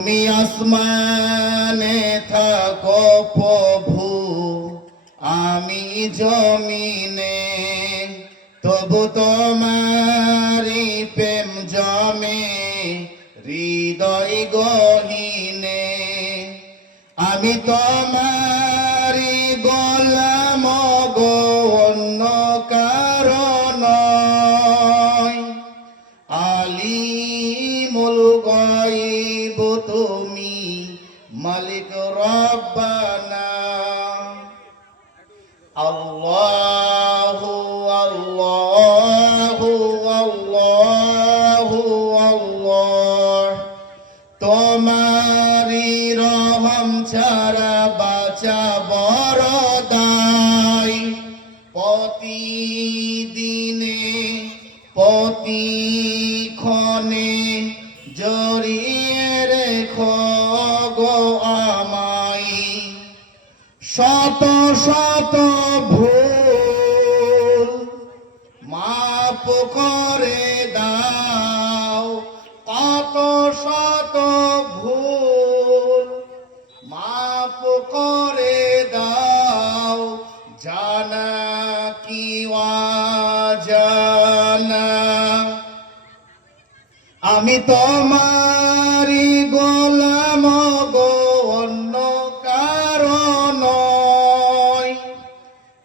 তুমি আসমানে থাকো প্রভু, আমি জমিনে, তবু তোমারি প্রেম জমে হৃদয় গহীনে। আমি তোমারি গোলাম গো, অন্য কারণ আলিমুল গায়ব তুমি, মালিক রব্বানা। আল্লাহু আল্লাহু আল্লাহু আল্লাহ, তোমারি রহম ছাড়া বাঁচা বড় দায়। প্রতিদিনে প্রতিক্ষণে জড়িয়ে রেখো গো আমায়, শত শত ভুল মাপ করে দাও, কত শত ভুল মাপ করে দাও, জানা কি অজানা। আমি তোমারি গোলাম গো, অন্য কারণ।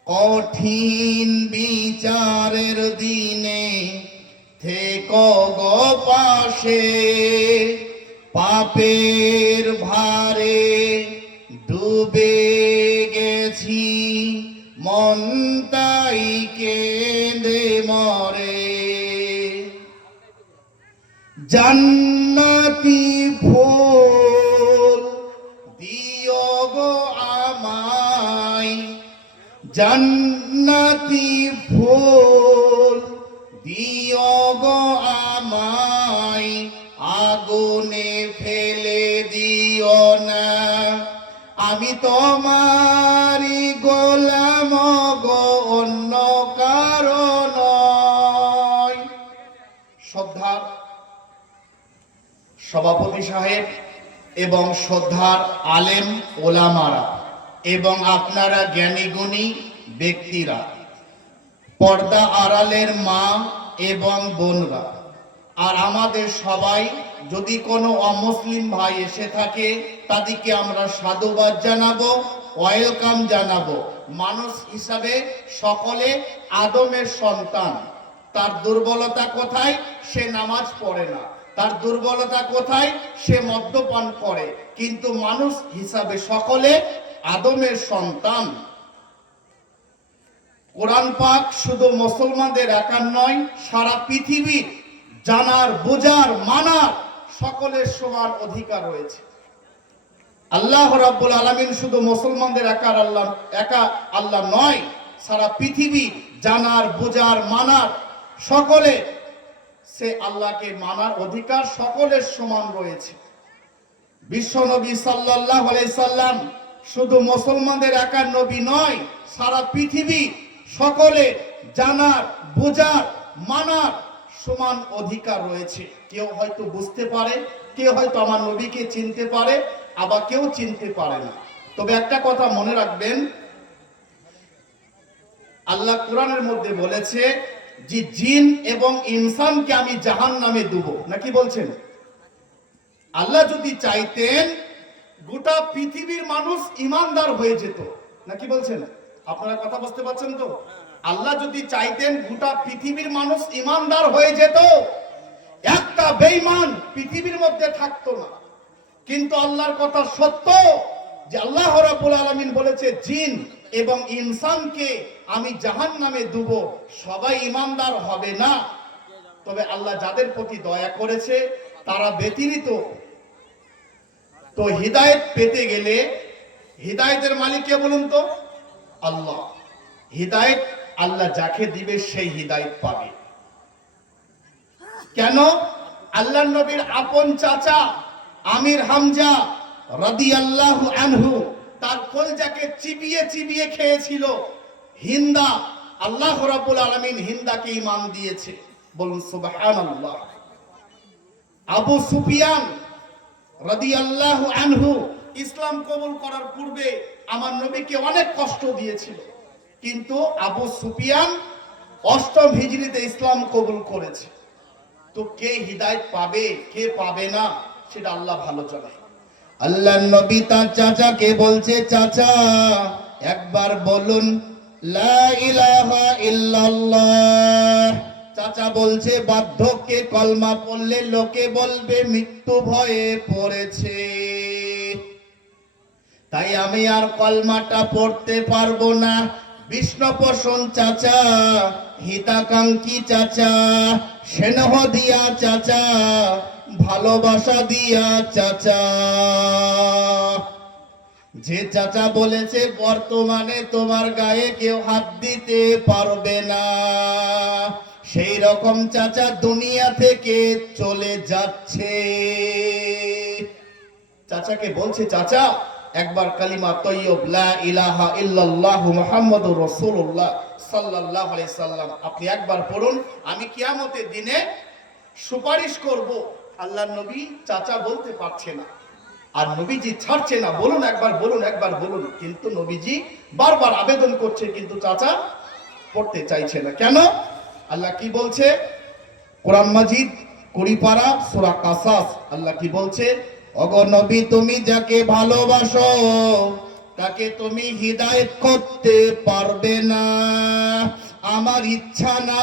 কঠিন বিচারের দিনে থেকো গো পাশে, পাপের ভারে ডুবে গেছি, মনটাই কেঁদে মরে। জান্নাতি ফুল দিও গো আমায়, জান্নাতি ফুল দিও গো আমায়, আগুনে ফেলে দিও না। আমি তোমারি গোলাম গো, অন্য কারণ। শ্রদ্ধার সভাপতি সাহেব এবং শ্রদ্ধার আলেম ওলামারা এবং আপনারা জ্ঞানীগুণী ব্যক্তিরা, পর্দা আড়ালের মা এবং বোনরা, আর আমাদের সবাই, যদি কোনো অমুসলিম ভাই এসে থাকে তাদেরকে আমরা সাধুবাদ জানাবো, ওয়েলকাম জানাবো। মানুষ হিসাবে সকলে আদমের সন্তান। তার দুর্বলতা কোথায়? সে নামাজ পড়ে না। তার দুর্বলতা কোথায়? সে মদ্যপান করে। কিন্তু মানুষ হিসাবে সকলে আদমের সন্তান। কোরআন পাক শুধু মুসলমানদের একার নয়, সারা পৃথিবীর জানার, বোঝার, মানার সকলের সমান অধিকার রয়েছে। আল্লাহ রাব্বুল আলামিন শুধু মুসলমানদের একা আল্লাহ নয়, সারা পৃথিবী জানার, বোঝার, মানার সকলে সে আল্লাহকে মানার অধিকার সকলের সমান রয়েছে। বিশ্বনবী সাল্লাল্লাহু আলাইহি সাল্লাম শুধু মুসলমানদের একার নবী নয়, সারা পৃথিবী সকলে জানার, বোঝার, মানার সমান অধিকার রয়েছে। কেউ হয়তো বুঝতে পারে, কেউ হয়তো আমার নবীকে চিনতে পারে, আবার কেউ চিনতে পারে না। তবে একটা কথা মনে রাখবেন, আল্লাহ কোরআনের মধ্যে বলেছে যে জিন এবং ইনসানকে আমি জাহান্নামে দেব, নাকি বলছেন? আল্লাহ যদি চাইতেন গোটা পৃথিবীর মানুষ ঈমানদার হয়ে যেত, নাকি বলছেন? আপনারা কথা বুঝতে পারছেন তো? আল্লাহ যদি চাইতেন গোটা পৃথিবীর মানুষ ঈমানদার হয়ে যেত, একটা বেঈমান পৃথিবীর মধ্যে থাকতো না। কিন্তু আল্লাহর কথা সত্য যে আল্লাহ রাব্বুল আলামিন বলেছে জিন এবং ইনসানকে আমি জাহান্নামে দেব। সবাই ঈমানদার হবে না, তবে আল্লাহ যাদের প্রতি দয়া করেছে তারা ব্যতীত। তো হিদায়াত পেতে গেলে হিদায়াতের মালিক কে বলুন তো? আল্লাহ। হিদায়াত আল্লাহ যাকে দিবে সেই হিদায়াত পাবে। কেন? আল্লাহর নবীর আপন চাচা আমির হামজা রাদিয়াল্লাহু আনহু তার কলজাকে চিবিয়ে চিবিয়ে খেয়েছিল হিন্দা। আল্লাহ রাব্বুল আলামিন হিন্দাকে ঈমান দিয়েছে, বলুন সুবহানাল্লাহ। আবু সুফিয়ান রাদিয়াল্লাহু আনহু ইসলাম কবুল করার পূর্বে আমার নবীকে অনেক কষ্ট দিয়েছিল, কিন্তু আবু সুফিয়ান অষ্টম হিজরিতে ইসলাম কবুল করেছে। তো কে হিদায়াত পাবে কে পাবে না সেটা আল্লাহ ভালো জানে। আল্লাহর নবী তার চাচাকে বলছে, চাচা একবার বলুন লা ইলাহা ইল্লাল্লাহ। চাচা বলছে, বার্ধক্যে কলমা পড়লে লোকে বলবে মৃত্যু ভয়ে পড়েছে, তাই আমি আর কলমাটা পড়তে পারবো না। বিষ্ণুপোষণ চাচা, হিতাকাঙ্ক্ষী চাচা, স্নেহ দিয়া চাচা, ভালোবাসা দিয়া চাচা। যে চাচা বলেছে বর্তমানে তোমার গায়ে কেউ হাত দিতে পারবে না, সেই রকম চাচা দুনিয়া থেকে চলে যাচ্ছে। চাচাকে বলছে, চাচা একবার কালিমা তৈয়ব লা ইলাহা ইল্লাল্লাহ মুহাম্মাদুর রাসূলুল্লাহ সাল্লাল্লাহু আলাইহি সাল্লাম আপনি একবার পড়ুন, আমি কিয়ামতের দিনে সুপারিশ করব। আল্লাহর নবী চাচা বলতে পারছে না, আর নবীজি ছাড়ছে না, বলুন একবার বলুন একবার বলুন। কিন্তু নবীজি বারবার আবেদন করছে, কিন্তু চাচা পড়তে চাইছে না। কেন? আল্লাহ কি বলছে? কোরআন মাজিদ 20 পারা সূরা কাসাস, আল্লাহ কি বলছে? ওগো নবী, তুমি যাকে ভালোবাসো তাকে তুমি হিদায়াত করতে পারবে না, আমার ইচ্ছা না।